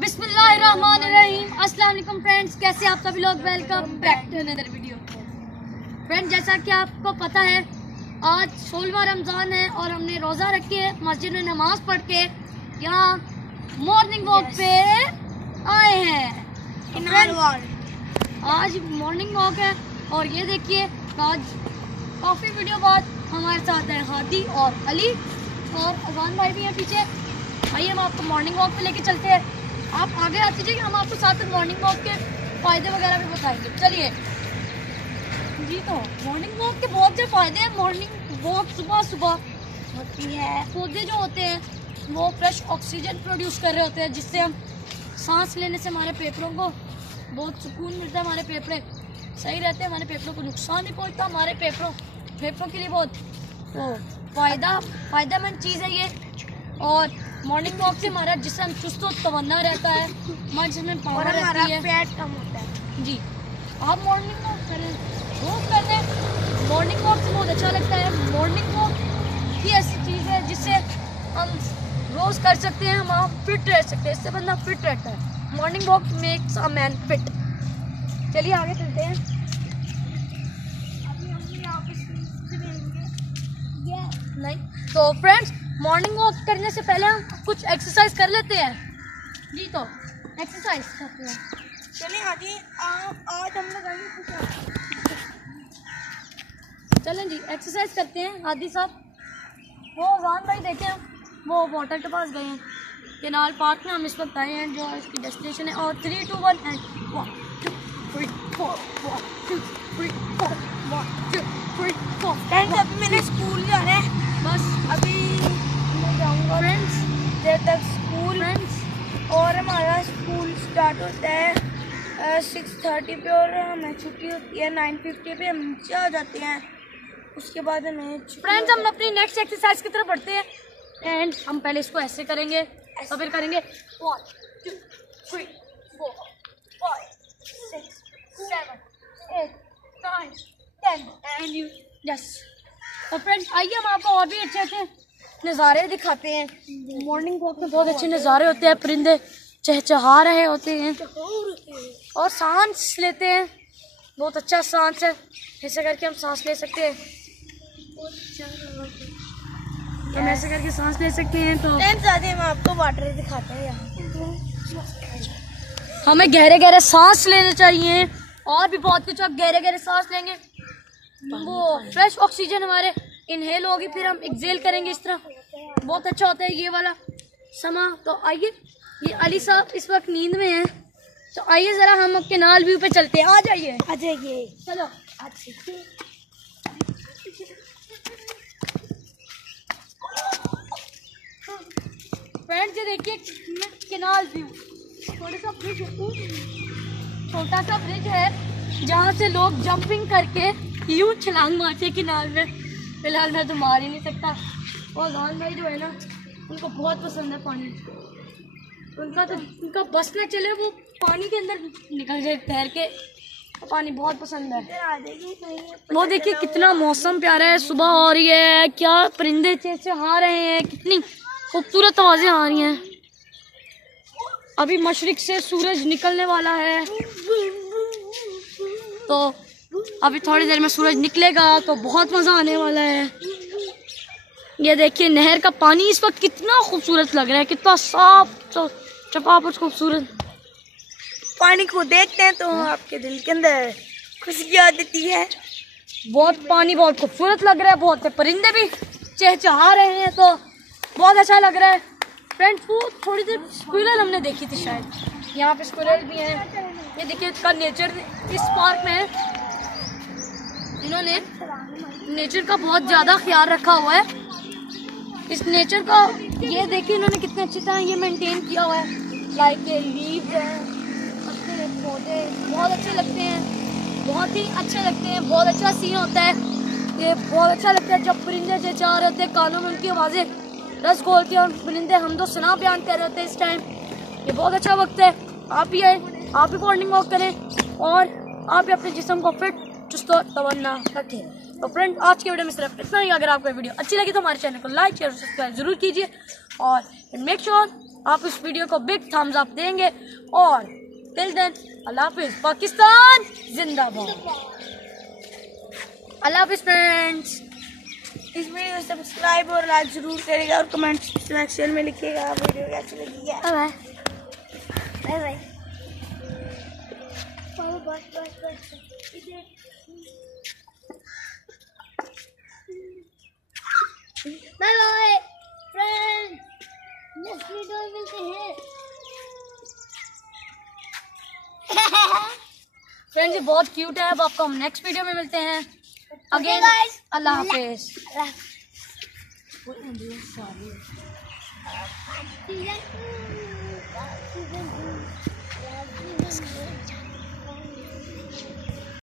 बिस्मिल्लाहिर्रहमानिर्रहीम। अस्सलाम वालेकुम फ्रेंड्स, कैसे आप सभी लोग। Welcome back to another video. Friends, जैसा कि आपको पता है आज 16वां रमज़ान है और हमने रोज़ा रख के मस्जिद में नमाज पढ़ के यहाँ मॉर्निंग वॉक पे आए हैं। आज मॉर्निंग वॉक है और ये देखिए आज काफ़ी वीडियो बाद हमारे साथ है हादी और अली और अजान भाई भी हैं पीछे। आइए हम आपको मॉर्निंग वॉक पे लेके चलते हैं। आप आगे आ दीजिए, हम आपको साथ में मॉर्निंग वॉक के फ़ायदे वगैरह भी बताएंगे। चलिए जी। तो मॉर्निंग वॉक के बहुत से फ़ायदे हैं। मॉर्निंग वॉक सुबह सुबह होती है। पौधे जो होते हैं वो फ्रेश ऑक्सीजन प्रोड्यूस कर रहे होते हैं, जिससे हम सांस लेने से हमारे फेफड़ों को बहुत सुकून मिलता है। हमारे फेफड़े सही रहते हैं, हमारे फेफड़ों को नुकसान नहीं पहुँचता। हमारे फेफड़ों के लिए बहुत तो फ़ायदेमंद चीज़ है ये। और मॉर्निंग वॉक से हमारा जिस्म चुस्त और तवन्ना रहता है, हमारे जिसम में पावर रहती है, फैट कम होता है। जी, आप मॉर्निंग वॉक करें, रोज़ करें। मॉर्निंग वॉक से बहुत अच्छा लगता है। मॉर्निंग वॉक ही ऐसी चीज़ है जिससे हम रोज़ कर सकते हैं, हम फिट रह सकते हैं। इससे बंदा फिट रहता है। Morning walk makes a man fit. चलिए आगे चलते हैं। नहीं तो फ्रेंड्स, मॉर्निंग वॉक करने से पहले हम कुछ एक्सरसाइज कर लेते हैं। जी, तो एक्सरसाइज करते हैं। चलिए हाजी, आज हम लोग चलें जी, एक्सरसाइज करते हैं। हादी साहब, वो अजान भाई देखें, वो वाटर के पास गए हैं। केनाल पार्क में हम इस वक्त आए हैं, जो इसकी डेस्टिनेशन है। और 3, 2, 1 एंड 1 2 3 4 1 2 3 4 1 2 3 4। फ्रेंड्स, अभी मैंने स्कूल जाना है। बस अभी मैं जाऊँगा फ्रेंड्स, देर तक स्कूल। फ्रेंड्स और हमारा स्कूल स्टार्ट होता है 6:30 पे और हमें छुट्टी होती है 9:50 पे। हम नीचे आ जाते हैं, उसके बाद हमें फ्रेंड्स हम अपनी नेक्स्ट एक्सरसाइज की तरफ बढ़ते हैं। एंड हम पहले इसको ऐसे करेंगे और फिर करेंगे 1 2 3 4 5 6 7 8 9 10 एंड यू यस। और फ्रेंड्स आइए हम आपको और भी अच्छे नज़ारे दिखाते हैं। मॉर्निंग वॉक में बहुत अच्छे नज़ारे होते हैं। परिंदे चहचहा रहे होते हैं और सांस लेते हैं। बहुत अच्छा सांस है, ऐसे करके हम सांस ले सकते हैं। हम ऐसे करके सांस ले सकते हैं। तो हम आपको वाटर दिखाते हैं। यहाँ हमें गहरे गहरे सांस लेने चाहिए और भी बहुत कुछ। आप गहरे गहरे सांस लेंगे, वो फ्रेश ऑक्सीजन हमारे इनहेल होगी, फिर हम एक्सेल करेंगे। इस तरह बहुत अच्छा होता है ये वाला समा। तो आइए, ये अली साहब इस वक्त नींद में हैं, तो आइए ज़रा हम अब केनाल व्यू पे चलते हैं। आ जाइए, आ जाइए। चलो। फ्रेंड्स ये देखिए केनाल व्यू। छोटा सा ब्रिज है जहाँ से लोग जंपिंग करके यूं छलांग मारते हैं किनाल में। फिलहाल मैं तो मार ही नहीं सकता। और जान भाई जो है ना, उनको बहुत पसंद है पानी। उनका बस न चले, वो पानी के अंदर निकल जाए तैर के। पानी बहुत पसंद है। वो देखिए कितना मौसम प्यारा है, सुबह हो रही है, क्या परिंदे चहचहा रहे हैं, कितनी खूबसूरत आवाज़ें आ रही हैं। अभी मशरिक से सूरज निकलने वाला है, तो अभी थोड़ी देर में सूरज निकलेगा तो बहुत मज़ा आने वाला है। ये देखिए नहर का पानी इस वक्त कितना खूबसूरत लग रहा है, कितना साफ शफाफ और खूबसूरत। पानी को देखते हैं तो आपके दिल के अंदर खुशी आ देती है। पानी बहुत खूबसूरत लग रहा है, बहुत से परिंदे भी चहचहा रहे हैं, तो बहुत अच्छा लग रहा है। फ्रेंड्स, वो थोड़ी देर स्क्विरल हमने देखी थी शायद, यहाँ पे स्क्विरल भी हैं। ये देखिए इसका नेचर इस पार्क में है, इन्होंने नेचर का बहुत ज़्यादा ख्याल रखा हुआ है। इस नेचर का ये देखिए इन्होंने कितने अच्छी तरह ये मेंटेन किया हुआ है। लाइक ये लीव्स हैं, अच्छे पौधे बहुत अच्छे लगते हैं, बहुत ही अच्छे लगते हैं। बहुत अच्छा सीन होता है ये, बहुत अच्छा लगता है जब परिंदे चहचहा रहे होते हैं, कानों में उनकी आवाज़ें रस घोलती हैं और परिंदे हमदो सना बयान कर रहे होते हैं इस टाइम। ये बहुत अच्छा वक्त है। आप भी आए, आप भी मॉर्निंग वॉक करें और आप भी अपने जिस्म को फिट चुस्त तवन्ना रखें। तो फ्रेंड आज के वीडियो में सिर्फ इतना ही। अगर आपको वीडियो अच्छी लगी तो हमारे चैनल को लाइक शेयर और सब्सक्राइब जरूर कीजिए और मेक श्योर आप इस वीडियो को बिग थम्स अप देंगे। और टिल देन अल्लाह हाफिज, पाकिस्तान जिंदाबाद। अल्लाह हाफिज फ्रेंड्स। इस वीडियो को सब्सक्राइब और लाइक जरूर करिएगा और कमेंट सेक्शन में लिखिएगा वीडियो कैसी लगी है। बाय बाय बस bye bye friends, next video में मिलते हैं। फ्रेंड्स ये बहुत क्यूट है। अब आपको हम नेक्स्ट वीडियो में मिलते हैं। अगेन अल्लाह हाफिज।